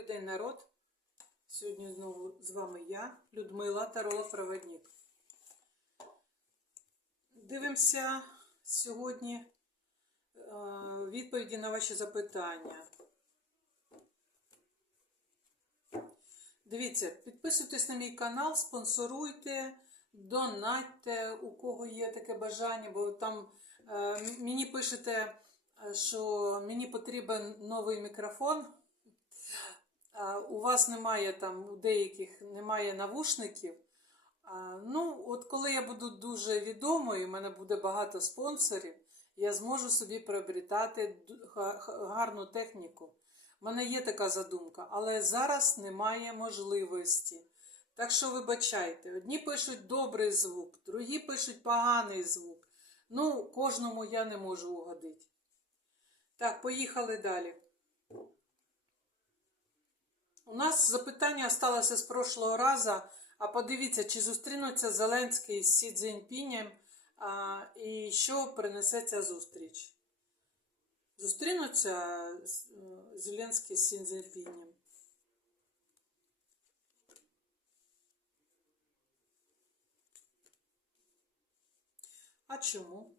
Добрий день, народ. Сьогодні знову з вами я, Людмила Таролог-проводник. Дивимося сьогодні е, відповіді на ваші запитання. Дивіться, підписуйтесь на мій канал, спонсоруйте, донатьте, у кого є таке бажання, бо там е, мені пишете, е, що мені потрібен новий мікрофон. У вас немає там, у деяких немає навушників. Ну, от коли я буду дуже відомою, у мене буде багато спонсорів, я зможу собі га- гарну техніку. У мене є така задумка, але зараз немає можливості. Так що вибачайте, одні пишуть добрий звук, другі пишуть поганий звук. Ну, кожному я не можу угодити. Так, поїхали далі. У нас запитання сталося з прошлого разу. А подивіться, чи зустрінуться Зеленський з Сі Цзіньпінем, а, і що принесе ця зустріч? Зустрінуться е, Зеленський з Сі Цзіньпінем? А чому?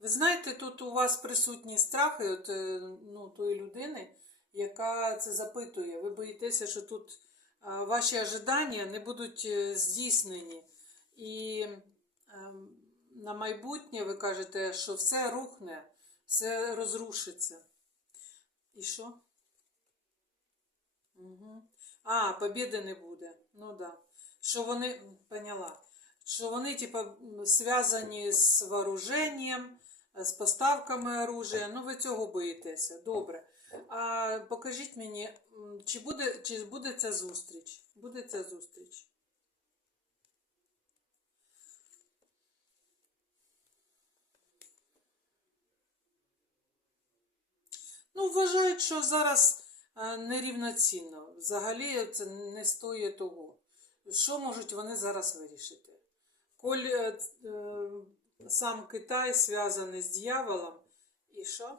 Ви знаєте, тут у вас присутні страхи от, е, ну, тої людини, яка це запитує. Ви боїтеся, що тут ваші ожидання не будуть е, здійснені. І ем, на майбутнє ви кажете, що все рухне, все розрушиться. І що? Угу. А, побіди не буде. Ну да. Що вони, поняла, що вони, типа, м, зв'язані з вооруженням, е, з поставками оружия. Ну, ви цього боїтеся. Добре. А покажіть мені, чи буде, чи буде ця зустріч? Буде ця зустріч? Ну, вважають, що зараз е, нерівноцінно. Взагалі це не стоїть того. Що можуть вони зараз вирішити? Коль е, сам Китай зв'язаний з дьяволом, і що?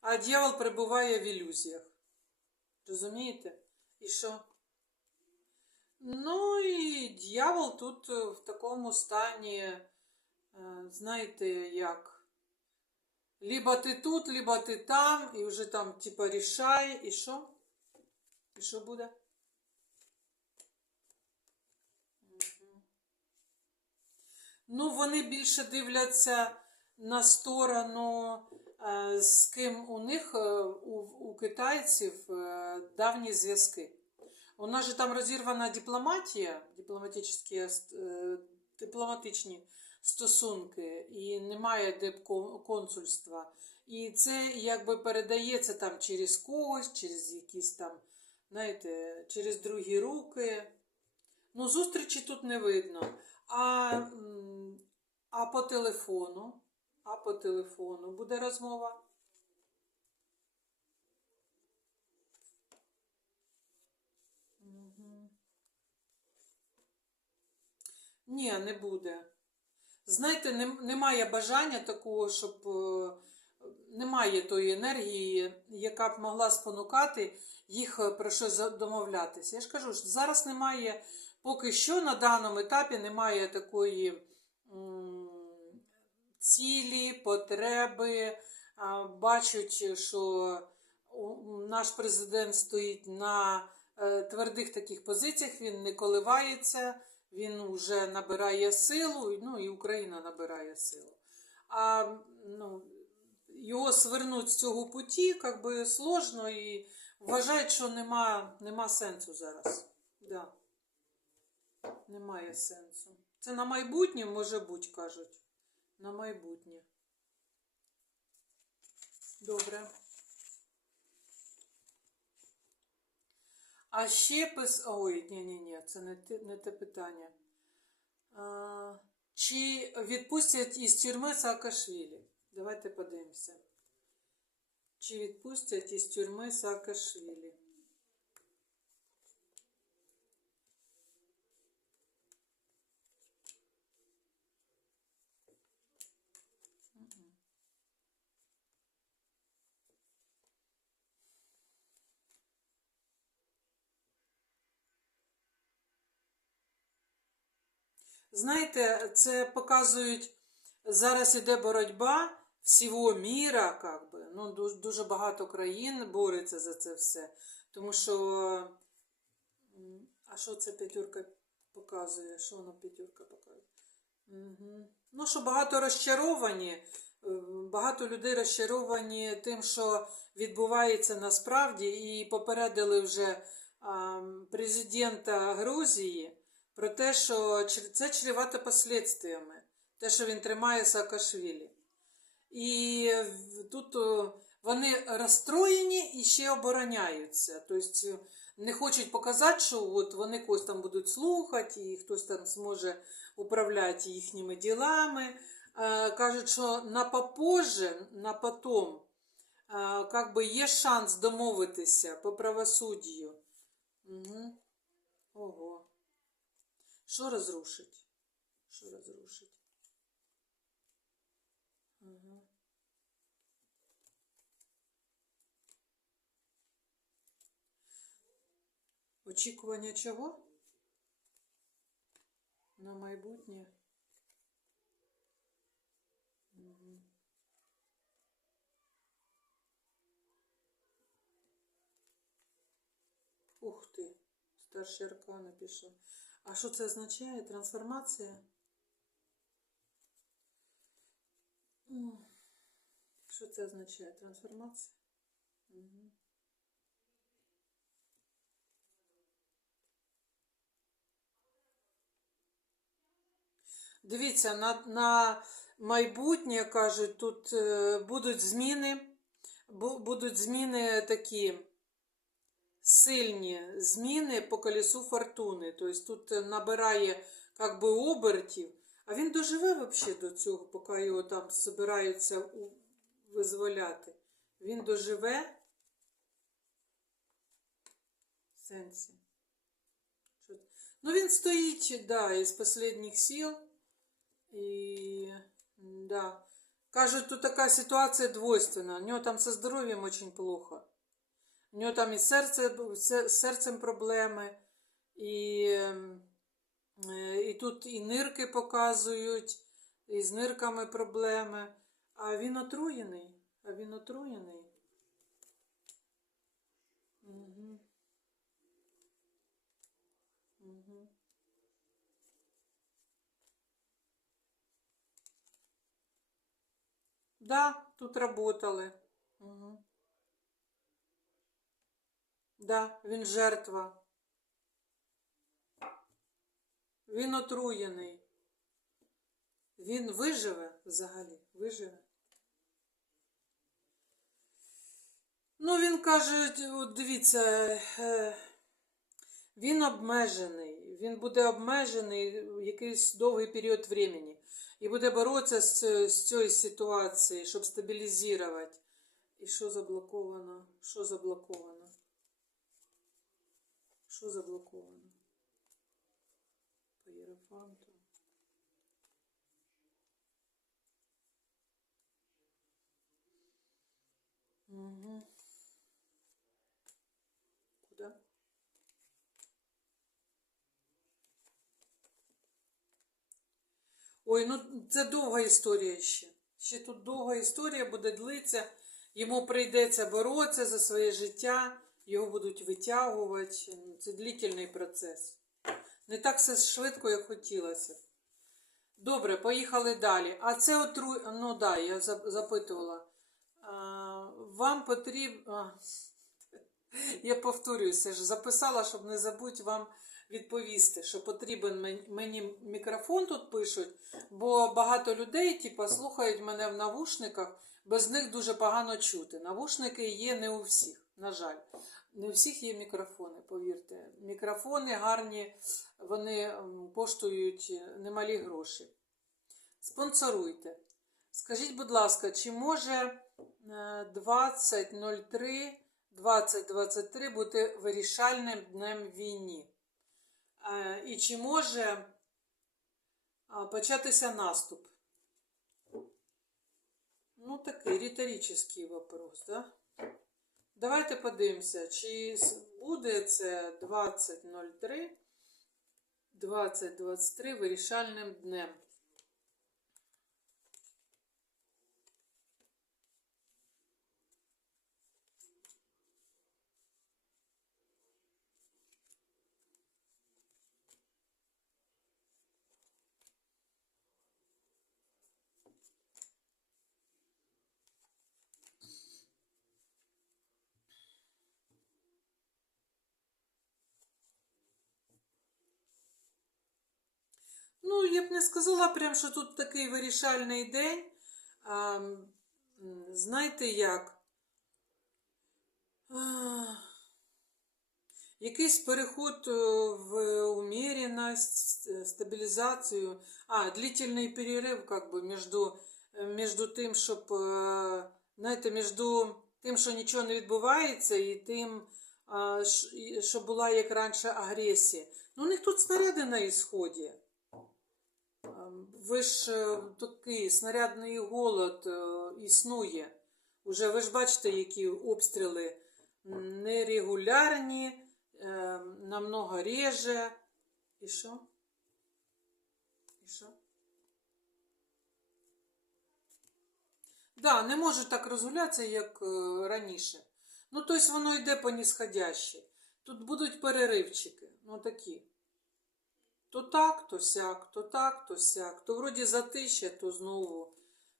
А дьявол перебуває в ілюзіях. Розумієте? І що? Ну і дьявол тут е, в такому стані, е, знаєте, як. Либо ти тут, либо ти там, і вже там, типа, рішай, і що? І що буде? Ну, вони більше дивляться на сторону, е, з ким у них, е, у, у китайців, е, давні зв'язки. У нас же там розірвана дипломатія, дипломатичні, дипломатичні стосунки, і немає дипконсульства. І це якби передається там через когось, через якісь там, знаєте, через другі руки. Ну, зустрічі тут не видно. А, а по телефону? А по телефону буде розмова? Мгм. Ні, не буде. Знаєте, нем- немає бажання такого, щоб е, немає тої енергії, яка б могла спонукати їх е, про щось домовлятися. Я ж кажу, зараз немає, поки що на даному етапі немає такої цілі, потреби. Бачать, що наш президент стоїть на е, твердих таких позиціях, він не коливається, він вже набирає силу, ну і Україна набирає силу. А ну, його свернуть з цього путі, як сложно, і вважають, що нема, нема сенсу зараз. Да. Немає сенсу. Це на майбутнє може бути, кажуть. На майбутнє. Добре. А ще пис... Ой, ні, ні, ні, це не те, не те питання. А, чи відпустять із тюрми Саакашвілі? Давайте подивимося. Чи відпустять із тюрми Саакашвілі? Знаєте, це показують, зараз іде боротьба всього міра, как би. Ну, дуже, багато країн бореться за це все. Тому що. А що це п'ятюрка показує? Що воно п'ятюрка показує? Угу. Ну, що багато розчаровані, е, багато людей розчаровані тим, що відбувається насправді, і попередили вже президента Грузії про те, що це чревато послідствиями, те, що він тримає Саакашвілі. І тут вони розстроєні і ще обороняються. Тобто не хочуть показати, що от вони когось там будуть слухати, і хтось там зможе управляти їхніми ділами. Е, Кажуть, що на попозже, на потом, е, как би є шанс домовитися по правосуддю. Угу. Ого. Що розрушить? Що розрушить? Ага. Очікування чого? На майбутнє. Мгм. Ух ти, старший аркан пішов. А що це означає? Трансформація? Що це означає? Трансформація? Угу. Дивіться, на, на майбутнє кажуть, тут будуть зміни, бу- будуть зміни такі сильні зміни по колесу фортуни. Тобто тут набирає как би, обертів, а він доживе взагалі до цього, поки його там збираються визволяти. Він доживе в сенсі. Ну, він стоїть, да, із останніх сил. І да. Кажуть, тут така ситуація двойственна. У нього там со здоров'ям очень плохо. У нього там і серце, з серцем проблеми, і, ем, е, і тут і нирки показують, і з нирками проблеми. А він отруєний. А він отруєний. Угу. Да, тут работали. Угу. Да, він жертва. Він отруєний. Він виживе взагалі. Виживе. Ну, він каже, от дивіться, е, він обмежений. Він буде обмежений якийсь довгий період времени. І буде боротися з, з цією ситуацією, щоб стабілізувати. І що заблоковано? Що заблоковано? Що заблоковано? По Єрофанту. Угу. Куда? Ой, ну це довга історія ще. Ще тут довга історія буде длитися. Йому прийдеться боротися за своє життя, його будуть витягувати. Це длительний процес. Не так все швидко, як хотілося. Добре, поїхали далі. А це отру... Ну да, я запитувала. А, вам потрібно. Я повторююся записала, щоб не забудь вам відповісти, що потрібен мені мікрофон тут пишуть, бо багато людей, типу, слухають мене в навушниках, без них дуже погано чути. Навушники є не у всіх, на жаль. Не у всіх є мікрофони, повірте. Мікрофони гарні, вони м, коштують немалі гроші. Спонсоруйте. Скажіть, будь ласка, чи може е, 20.03 2023 бути вирішальним днем війні? Е, І чи може початися наступ? Ну, такий риторичний вопрос, да? Давайте подивимося, чи буде це 20.03 2023 вирішальним днем. Ну, я б не сказала прям, що тут такий вирішальний день. А, знаєте як? А, якийсь переход е, в умеренность, стабілізацію. А, длительний перерив, как бы, между, е, между тим, щоб, е, знаєте, между тим, що нічого не відбувається, і тим, щоб була як раніше агресія. Ну, у них тут снаряди на ісході. Ви ж е, такий снарядний голод е, існує. Уже ви ж бачите, які обстріли нерегулярні, е, намного реже. І що? І що? Да, не може так розгулятися, як раніше. Ну, тобто воно йде по нисходящій. Тут будуть переривчики. Ну такі. То так, то сяк, то так, то сяк. То вроді затища, то знову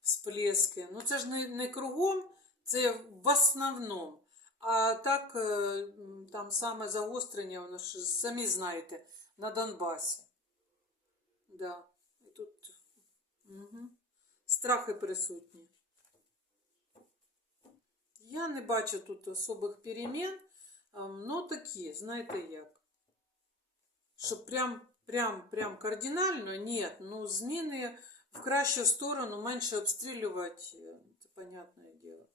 сплески. Ну це ж не, не кругом, це в основному. А так, е, там саме загострення, воно ж самі знаєте, на Донбасі. Да. І тут угу. страхи присутні. Я не бачу тут особих перемін, ем, ну такі, знаєте як. Щоб прям, прям, прям кардинально, ні. Ну, зміни в кращу сторону, менше обстрілювати, е, це понятне діло.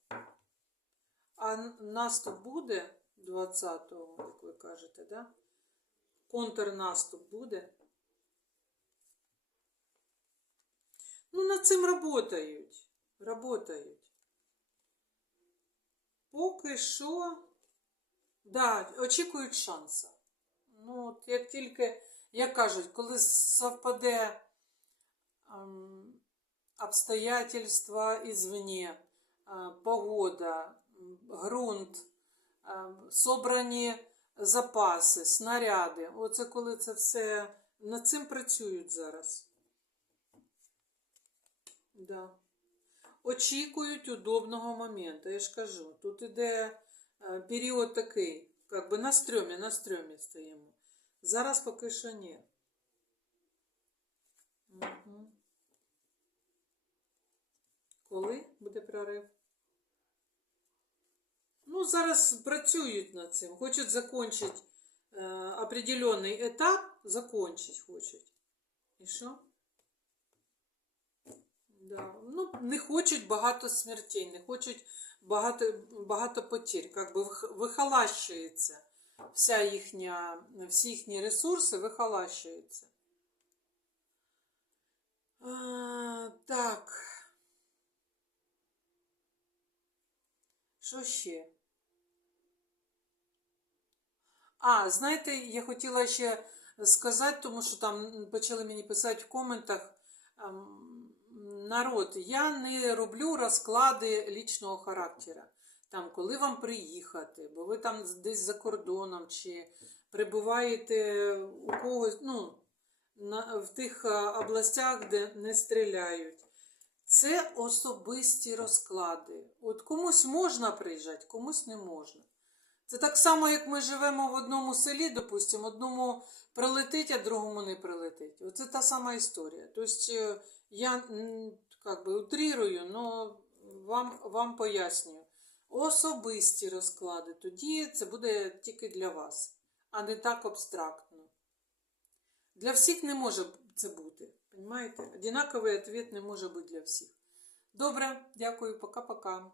А н- наступ буде 20-го, як ви кажете, да? Контрнаступ буде. Ну, над цим работають. Работають. Поки що, да, очікують шанса. Ну, от як тільки, як кажуть, коли совпаде ем, обстоятельства извне, е, погода, ґрунт, е, собрані запаси, снаряди. Оце коли це все над цим працюють зараз. Да. Очікують удобного моменту. Я ж кажу, тут іде е, період такий, як би на стрьомі, на стрьомі стоїмо. Зараз поки що ні. Угу. Коли буде прорив? Ну, зараз працюють над цим. Хочуть закончити е, определенний етап, закончить хочуть. І що? Да. Ну, не хочуть багато смертей, не хочуть багато, багато потерь. Как би вих- вихолащується вся їхня, всі їхні ресурси вихолащуються. А, так. Що ще? А, знаєте, я хотіла ще сказати, тому що там почали мені писати в коментах. ем, Народ, я не роблю розклади лічного характера. Там, коли вам приїхати, бо ви там десь за кордоном, чи прибуваєте у когось, ну, на, в тих областях, де не стріляють. Це особисті розклади. От комусь можна приїжджати, комусь не можна. Це так само, як ми живемо в одному селі, допустимо, одному прилетить, а другому не прилетить. Оце та сама історія. Тобто е, я би утрирую, але вам, вам пояснюю. Особисті розклади, тоді це буде тільки для вас, а не так абстрактно. Для всіх не може це бути. Понимаєте? Одинаковий відповідь не може бути для всіх. Добре, дякую, пока-пока.